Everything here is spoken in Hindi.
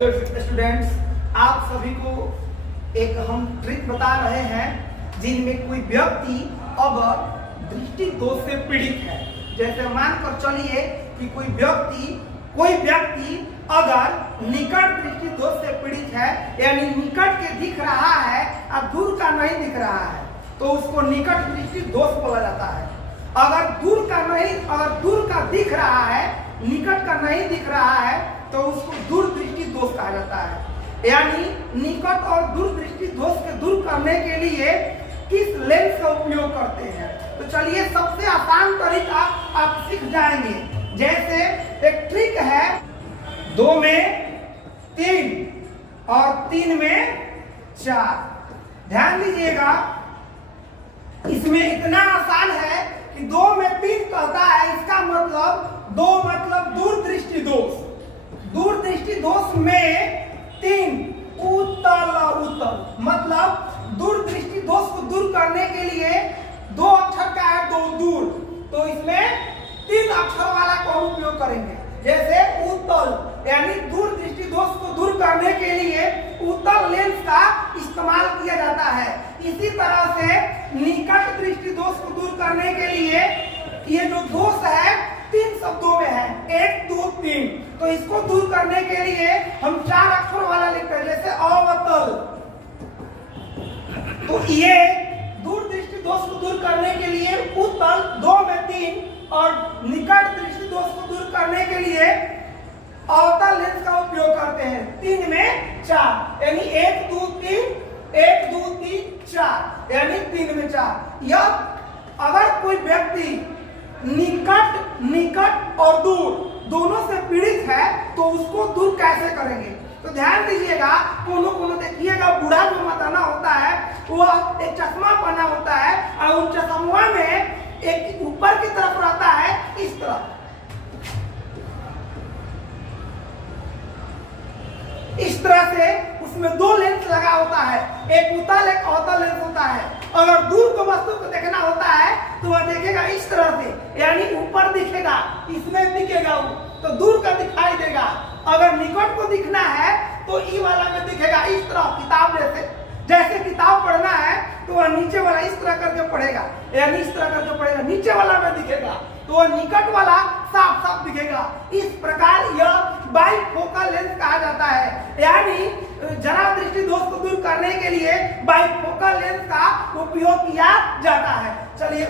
स्टूडेंट्स, आप सभी को एक हम ट्रिक बता रहे हैं जिनमें कोई व्यक्ति अगर दृष्टि दोष से पीड़ित है। जैसे मानकर चलिए कि कोई व्यक्ति अगर निकट दृष्टि दोष से पीड़ित है, यानी निकट के दिख रहा है और दूर का नहीं दिख रहा है, तो उसको निकट दृष्टि दोष बोला जाता है। अगर दूर का दिख रहा है, निकट का नहीं दिख रहा है, तो उसको दूर दृष्टि दोष कहा जाता है। यानी निकट और दूर दृष्टि दोष के दूर करने के लिए किस लेंस का उपयोग करते हैं, तो चलिए सबसे आसान तरीका आप सीख जाएंगे। जैसे एक ट्रिक है, 2 में 3 और 3 में 4। ध्यान दीजिएगा, इसमें इतना आसान है कि 2 में 3 कहता है, इसका मतलब 2 मतलब दूर दृष्टि दोष। दूर दृष्टि दोष में 3 उत्तल मतलब दूर दृष्टि दोष को दूर करने के लिए 2 अक्षर का है, 2 दूर, तो इसमें 3 अक्षर वाला का उपयोग करेंगे। जैसे उत्तल, यानी दूर दृष्टि दोष को दूर करने के लिए उत्तल लेंस का इस्तेमाल किया जाता है। इसी तरह से निकट दृष्टि दोष को दूर करने के लिए ये जो दोष है 3 शब्दों में है, 1 2 3, तो इसको दूर करने के लिए हम 4 अक्षर वाला लिखते हैं, जैसे अवतल। तो ये दूर दृष्टि दोष को दूर करने के लिए उत्तल 2 में 3 और निकट दृष्टि दोष को दूर करने के लिए अवतल लेंस का उपयोग करते हैं, 3 में 4, यानी 1 2 3 1 2 3 4, यानी 3 में 4। यह अगर कोई व्यक्ति निकट और दूर दोनों से पीड़ित है तो उसको दूर कैसे करेंगे, तो ध्यान दीजिएगा। कोनो देखिएगा, बूढ़ा जो मर्दाना होता है वह एक चश्मा पहना होता है और उस चश्मा में एक ऊपर की तरफ रहता है, इस तरफ, इस तरह से उसमें 2 लेंस लगा होता है, एक उत्तल एक अवतल लेंस होता है। अगर दूर को वस्तु को देखना होता है तो वह देखेगा इस तरह से, यानी ऊपर दिखेगा, इसमें दिखेगा तो दूर का दिखाई देगा। अगर निकट को दिखना है तो ई वाला में दिखेगा इस तरह, किताब जैसे किताब पढ़ना है तो वह नीचे वाला इस तरह करके पढ़ेगा, यानी इस तरह करके पढ़ेगा, नीचे वाला में दिखेगा तो वह निकट वाला साफ साफ दिखेगा। इस प्रकार यह बाइफोकल लेंस कहा जाता है, यानी जरा दृष्टि दोष को दूर करने के लिए बाइफोकल लेंस का उपयोग किया जाता है। चलिए